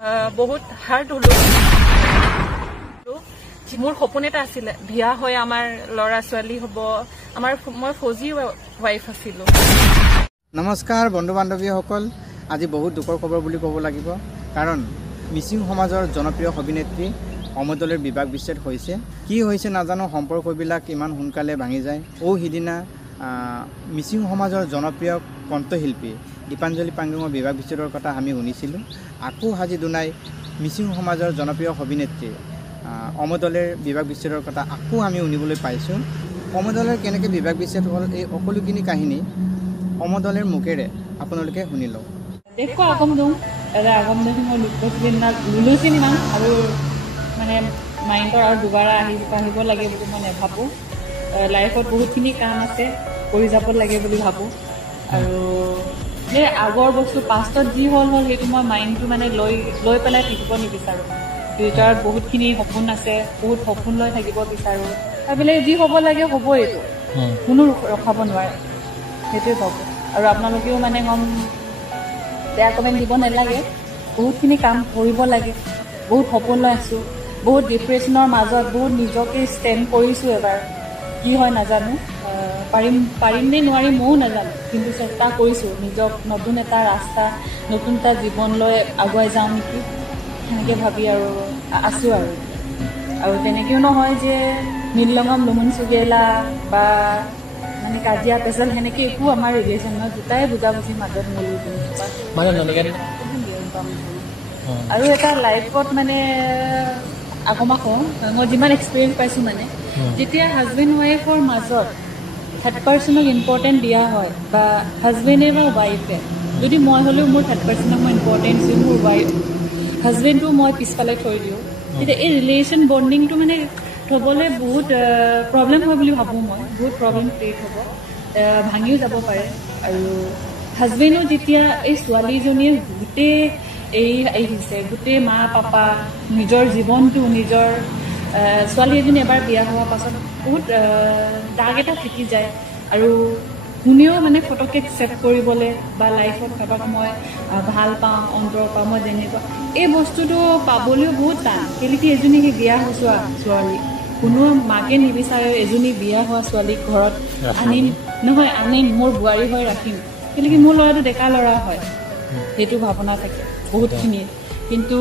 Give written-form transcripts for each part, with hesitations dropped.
বহুত হাৰ্ট হলো মোৰ সপোন এটা আছিলে বিয়া হৈ আমাৰ লৰা ছোৱালী হ'ব আমাৰ মই ফৌজি ওয়াইফ আছিলো নমস্কাৰ বন্ধু বান্ধৱীসকল আজি বহুত দুখৰ খবৰ বুলি ক'ব লাগিব কাৰণ মিচিং সমাজৰ জনপ্ৰিয় অভিনেত্ৰী অমদলৰ বিবাহ বিচ্ছেদ হৈছে কি হৈছে নাজানো সম্পৰ্কবিলাক ইমান সোনকালে ভাঙি যায় ও হিদিনা মিচিং সমাজৰ জনপ্ৰিয় কণ্ঠশিল্পী দীপাঞ্জলি পাংগুঙৰ বিবাহ বিচ্ছেদৰ কথা আমি শুনিছিলোঁ আকৌ হাজি দুনাই মিচিং সমাজৰ জনপ্ৰিয় অভিনেত্ৰী অমদলৰ বিবাহ বিচ্ছেদৰ কথা আকৌ আমি শুনিবলৈ পাইছোঁ অমদলৰ কেনেকৈ বিবাহ বিচ্ছেদ হ'ল এই সকলোখিনি কাহিনী অমদলৰ মুখেৰে আপোনালোকে শুনি লওক দেখো আগম দিওঁ এটা আগম দিওঁ মই লুলুচিন ইমান আৰু মানে মাইণ্ডৰ আৰু দুবাৰ আহিব লাগে বুলি মই নাভাবোঁ লাইফত বহুতখিনি কাম আছে কৰি যাব লাগে বুলি ভাবোঁ আৰু এই আগৰ বস্তু পাষ্টত যি হ'ল সেইটো মই মাইণ্ডটো মানে লৈ পেলাই থাকিব নিবিচাৰোঁ ফিউচাৰত বহুতখিনি সপোন আছে বহুত সপোন লৈ থাকিব বিচাৰোঁ ভাবিলে যি হ'ব লাগে হ'বই এইটো কোনো ৰখাব নোৱাৰে সেইটোৱে ভাবোঁ আৰু আপোনালোকেও মানে গম বেয়া কমেণ্ট দিব নালাগে বহুতখিনি কাম কৰিব লাগে বহুত সপোন লৈ আছোঁ বহুত ডিপ্ৰেশ্যনৰ মাজত বহুত নিজকে ষ্টেণ্ড কৰিছোঁ এবাৰ কি হয় নাজানো পাৰিম নে নোৱাৰিম ময়ো নাজানো কিন্তু চেষ্টা কৰিছোঁ নিজক নতুন এটা ৰাস্তা নতুন এটা জীৱন লৈ আগুৱাই যাওঁ নেকি সেনেকৈ ভাবি আৰু আছোঁ আৰু তেনেকৈও নহয় যে নীলঙম লুমুন চুগেলা বা মানে কাজিয়া পেচাল সেনেকৈ একো আমাৰ ৰিলেশ্যন নহয় দুটাই বুজাবুজি মাজত আৰু এটা লাইফত মানে আগমা কওঁ মই যিমান এক্সপিৰিয়েঞ্চ পাইছোঁ মানে যেতিয়া হাজবেণ্ড ৱাইফৰ মাজত থাৰ্ড পাৰ্চনক ইম্পৰ্টেণ্ট দিয়া হয় বা হাজবেণ্ডে বা ৱাইফে যদি মই হ'লেও মোৰ থাৰ্ড পাৰ্চনক মই ইম্পৰ্টেঞ্চ দিওঁ মোৰ হাজবেণ্ডটো মই পিছফালে থৈ দিওঁ তেতিয়া এই ৰিলেশ্যন বণ্ডিংটো মানে থ'বলৈ বহুত প্ৰব্লেম হয় বুলি ভাবোঁ মই বহুত প্ৰব্লেম ক্ৰিয়েট হ'ব ভাঙিও যাব পাৰে আৰু হাজবেণ্ডো যেতিয়া এই ছোৱালীজনীয়ে গোটেই আহিছে গোটেই মা পাপা নিজৰ জীৱনটো নিজৰ ছোৱালী এজনী এবাৰ বিয়া হোৱাৰ পাছত বহুত দাগ এটা থাকি যায় আৰু কোনেও মানে ফটককৈ একচেপ্ট কৰিবলৈ বা লাইফত কাৰোবাক মই ভাল পাওঁ অন্তৰৰ পৰা মই যেনেকুৱা এই বস্তুটো পাবলৈও বহুত টান কেলেকি এজনী বিয়া হোৱা ছোৱালী কোনো মাকে নিবিচাৰে এজনী বিয়া হোৱা ছোৱালীক ঘৰত আনিম মোৰ বোৱাৰী হৈ ৰাখিম কেলেকি মোৰ ল'ৰাটো ডেকা ল'ৰা হয় সেইটো ভাৱনা থাকে বহুতখিনি কিন্তু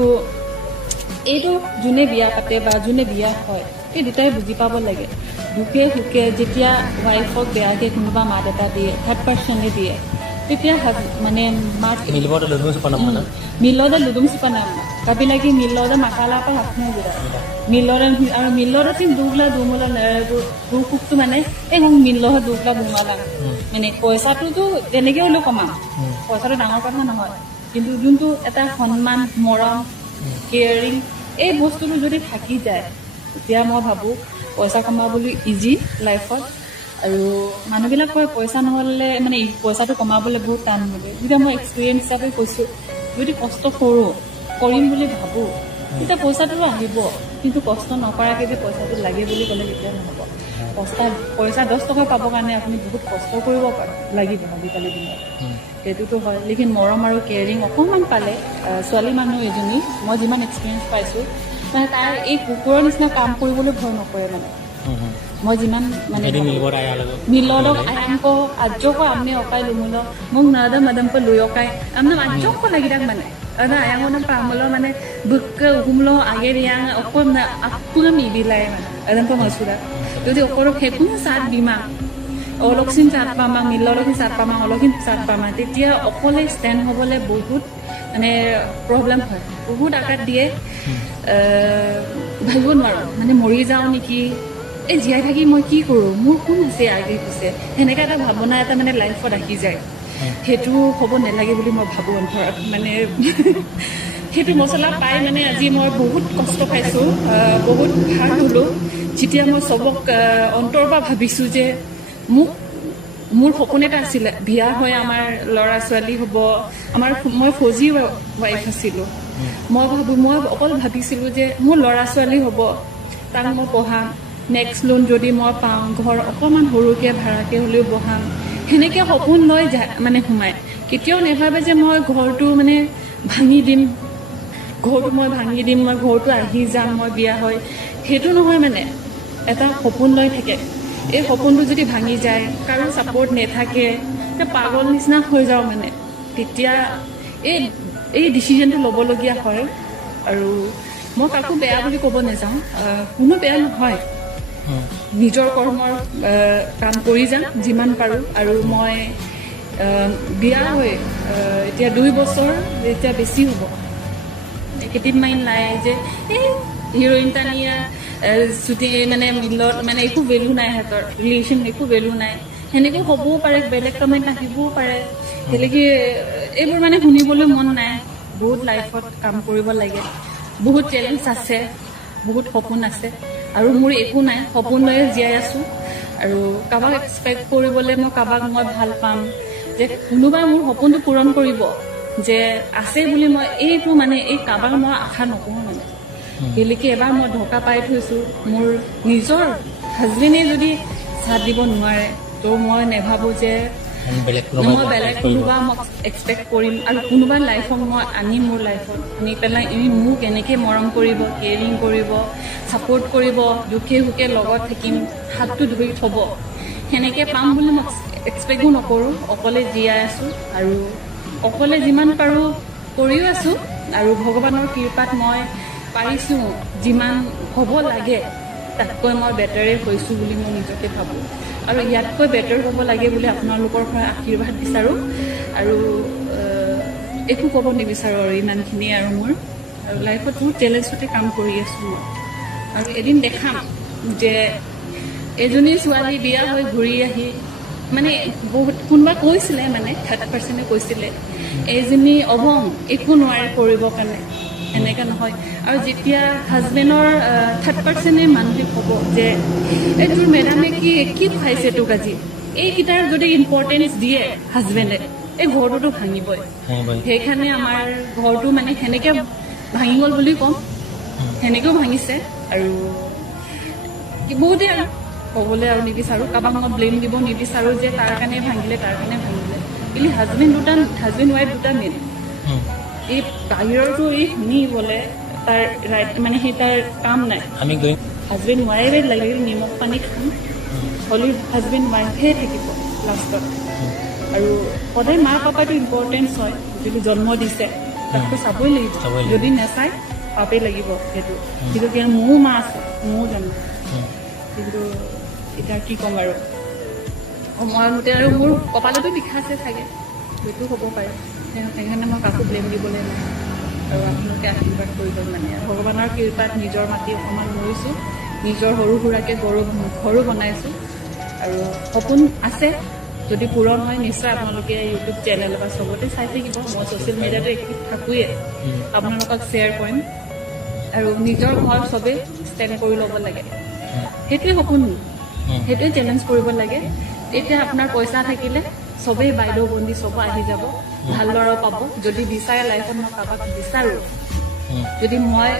এইটো যোনে বিয়া পাতে বা যোনে বিয়া হয় এই দুটাই বুজি পাব লাগে দুখে সুখে যেতিয়া ৱাইফক বেয়াকৈ কোনোবা মাত এটা দিয়ে থাৰ্ড পাৰ্চনে দিয়ে তেতিয়া মানে মাত মিলতে লুডুম চিপানাম কাবিলাকি মিলতে মাকালা পৰা হাত নাই জোৰা মিলতে চিন দুগলা দুমলা দুখটো মানে এই মিলহে দুগলা দুমালা মানে পইচাটোতো তেনেকৈ হ'লেও কমাম পইচাটো ডাঙৰ কথা নহয় কিন্তু যোনটো এটা সন্মান মৰম কেয়াৰিং এই বস্তুটো যদি থাকি যায় তেতিয়া মই ভাবোঁ পইচা কমাবলৈ ইজি লাইফত আৰু মানুহবিলাক কয় পইচা নহ'লে মানে পইচাটো কমাবলৈ বহুত টান বুলি যেতিয়া মই এক্সপিৰিয়েঞ্চ হিচাপে কৈছোঁ যদি কষ্ট কৰিম বুলি ভাবোঁ তেতিয়া পইচাটোও আহিব কিন্তু কষ্ট নকৰাকৈ যে পইচাটো লাগে বুলি ক'লে তেতিয়া নহ'ব পইচা 10 টকা পাবৰ কাৰণে আপুনি বহুত কষ্ট কৰিব লাগিব আজিকালি দিনত সেইটোতো হয় লেকিন মৰম আৰু কেয়াৰিং অকণমান পালে ছোৱালী মানুহ এজনী মই যিমান এক্সপিৰিয়েঞ্চ পাইছোঁ মানে তাই এই কুকুৰৰ নিচিনা কাম কৰিবলৈ ভয় নকৰে মানে মই যিমান মানে মিলদক আয়াংক আজক আমি অকাই লুমুল মোক নাদা মাদামক লৈ অকাই আমনাম আজক লাগি থাক মানে ada ayang orang pamelo mana buka humlo agar yang aku nami bilai mana ada apa maksudnya jadi okoro kepun saat bima oloksin saat pamang milolokin saat pamang olokin saat pamang তেতিয়া অকলে ষ্টেণ্ড হ'বলৈ বহুত মানে problem হয় বহুত আঘাত দিয়ে ভাবিব নোৱাৰোঁ মানে মৰি যাওঁ নেকি এই জীয়াই থাকি মই কি কৰোঁ মোৰ কোন আছে আগে পিছে সেনেকুৱা এটা ভাৱনা এটা মানে লাইফত আহি যায় সেইটো হ'ব নালাগে বুলি মই ভাবোঁ অন্তৰত মানে সেইটো মছলা পাই মানে আজি মই বহুত কষ্ট পাইছোঁ বহুত ভাল হ'লোঁ যেতিয়া মই চবক অন্তৰৰ পৰা ভাবিছোঁ যে মোৰ সপোন এটা আছিলে বিয়া হৈ আমাৰ ল'ৰা ছোৱালী হ'ব মই ফৌজি ৱাইফ আছিলোঁ মই অকল ভাবিছিলোঁ যে মোৰ ল'ৰা ছোৱালী হ'ব তাক মই পঢ়াম নেক্সট লোন যদি মই পাওঁ ঘৰ অকণমান সৰুকৈ ভাড়াকৈ হ'লেও বহাম সেনেকৈ সপোন লৈ মানে সোমায় কেতিয়াও নাভাবে যে মই ঘৰটো মানে ভাঙি দিম ঘৰটো মই ভাঙি দিম, মই ঘৰটো আহি যাম, মই বিয়া হয়, সেইটো নহয়। মানে এটা সপোন লৈ থাকে, এই সপোনটো যদি ভাঙি যায়, কাৰো ছাপৰ্ট নাথাকে, পাগল নিচিনা হৈ যাওঁ মানে, তেতিয়া এই ডিচিশ্যনটো ল'বলগীয়া হয়। আৰু মই কাকো বেয়া বুলি ক'ব নাযাওঁ, কোনো বেয়া নহয়, নিজৰ কৰ্মৰ কাম কৰি যাম যিমান পাৰোঁ। আৰু মই বিয়া হৈ এতিয়া 2 বছৰ এতিয়া বেছি হ'ব, নেগেটিভ মাইণ্ড নাই যে এই হিৰইন টানিয়া শ্বুটিং মানে মিলত মানে একো ভেলু নাই, সিহঁতৰ ৰিলেশ্যন একো ভেলু নাই, সেনেকৈ হ'বও পাৰে, বেলেগ কমেণ্ট আহিবও পাৰে, সেনেকৈ এইবোৰ মানে শুনিবলৈ মন নাই। বহুত লাইফত কাম কৰিব লাগে, বহুত চেলেঞ্জ আছে, বহুত সপোন আছে, আৰু মোৰ একো নাই, সপোন লৈয়ে জীয়াই আছোঁ। আৰু কাৰোবাক এক্সপেক্ট কৰিবলৈ মই কাৰোবাক মই ভাল পাম যে কোনোবাই মোৰ সপোনটো পূৰণ কৰিব যে আছে বুলি, মই এইটো মানে এই কাৰোবাক মই আশা নকৰোঁ মানে। সেইলৈকে এবাৰ মই ধক্কা পাই থৈছোঁ, মোৰ নিজৰ হাজবেণ্ডে যদি চাথ দিব নোৱাৰে, তো মই নাভাবোঁ যে মই বেলেগ কোনোবা মই এক্সপেক্ট কৰিম, আৰু কোনোবা লাইফক মই আনিম, মোৰ লাইফত আনি পেলাই মোক এনেকৈ মৰম কৰিব, কেয়াৰিং কৰিব, ছাপৰ্ট কৰিব, দুখে সুখে লগত থাকিম, হাতটো ধৰি থ'ব, সেনেকৈ পাম বুলি মই এক্সপেক্টো নকৰোঁ। অকলে জীয়াই আছোঁ, আৰু অকলে যিমান পাৰোঁ কৰিও আছোঁ, আৰু ভগৱানৰ কৃপাত মই পাৰিছোঁ, যিমান হ'ব লাগে তাতকৈ মই বেটাৰে হৈছোঁ বুলি মই নিজকে ভাবোঁ। আৰু ইয়াতকৈ বেটাৰ হ'ব লাগে বুলি আপোনালোকৰ পৰা আশীৰ্বাদ বিচাৰোঁ। আৰু একো ক'ব নিবিচাৰোঁ আৰু ইমানখিনিয়ে। আৰু মোৰ আৰু লাইফত বহুত চেলেঞ্জতে কাম কৰি আছোঁ মই, আৰু এদিন দেখাম যে এজনী ছোৱালী বিয়া হৈ ঘূৰি আহি মানে বহুত কোনোবা কৈছিলে, মানে 30% কৈছিলে এইজনী অভং, একো নোৱাৰে কৰিবৰ কাৰণে, এনেকৈ নহয়। আৰু যেতিয়া হাজবেণ্ডৰ 30% মানসিক হ'ব যে এইটোৰ মেডামে কি খুৱাইছে তোক আজি, এইকেইটাৰ যদি ইম্পৰ্টেঞ্চ দিয়ে হাজবেণ্ডে, এই ঘৰটোতো ভাঙিবই। সেইকাৰণে আমাৰ ঘৰটো মানে সেনেকৈ ভাঙি গ'ল বুলি ক'ম, সেনেকৈও ভাঙিছে। আৰু বহুতে আৰু ক'বলৈ আৰু নিবিচাৰোঁ, কাৰোবাক মই ব্লেম দিব নিবিচাৰোঁ যে তাৰ কাৰণে ভাঙিলে, তাৰ কাৰণে ভাঙিলে বুলি। হাজবেণ্ড ৱাইফ দুটা মেইন। এই বাহিৰতো এই শুনিবলৈ তাৰ ৰাইট মানে সেই তাৰ কাম নাই। হাজবেণ্ড ৱাইফে লাগিলে নিমখ পানী খাম, হ'লেও হাজবেণ্ড ৱাইফহে থাকিব লাষ্টত। আৰু সদায় মা পাপাইটো ইম্পৰ্টেঞ্চ হয়, যদি জন্ম দিছে তাকতো চাবই লাগিব, যদি নাচায় পাপেই লাগিব সেইটো। কিন্তু কি মোৰো মা আছে, ময়ো জানো, কিন্তু এতিয়া কি ক'ম আৰু সময়মতে আৰু মোৰ কপালতো লিখা আছে চাগে, সেইটো হ'ব পাৰে। সেইকাৰণে মই কাকো ব্লেম দিবলৈ নাই। আৰু আপোনালোকে আশীৰ্বাদ কৰিব মানে, ভগৱানৰ কৃপাত নিজৰ মাটি অকণমান মৰিছোঁ, নিজৰ সৰু সুৰাকৈ ঘৰো বনাইছোঁ। আৰু সপোন আছে, যদি পূৰণ হয় নিশ্চয় আপোনালোকে ইউটিউব চেনেল বা চবতে চাই থাকিব। মই ছ'চিয়েল মিডিয়াতে এক্টিভ থাকোঁৱে, আপোনালোকক শ্বেয়াৰ কৰিম। আৰু নিজৰ ঘৰ চবেই ষ্টেণ্ড কৰি ল'ব লাগে, সেইটোৱে সপোন, সেইটোৱে চেলেঞ্জ কৰিব লাগে। এতিয়া আপোনাৰ পইচা থাকিলে চবেই বাইদেউ বন্দী চব আহি যাব, ভাল ল'ৰাও পাব। যদি বিচাৰে লাইফত মই কাৰোবাক বিচাৰোঁ, যদি মই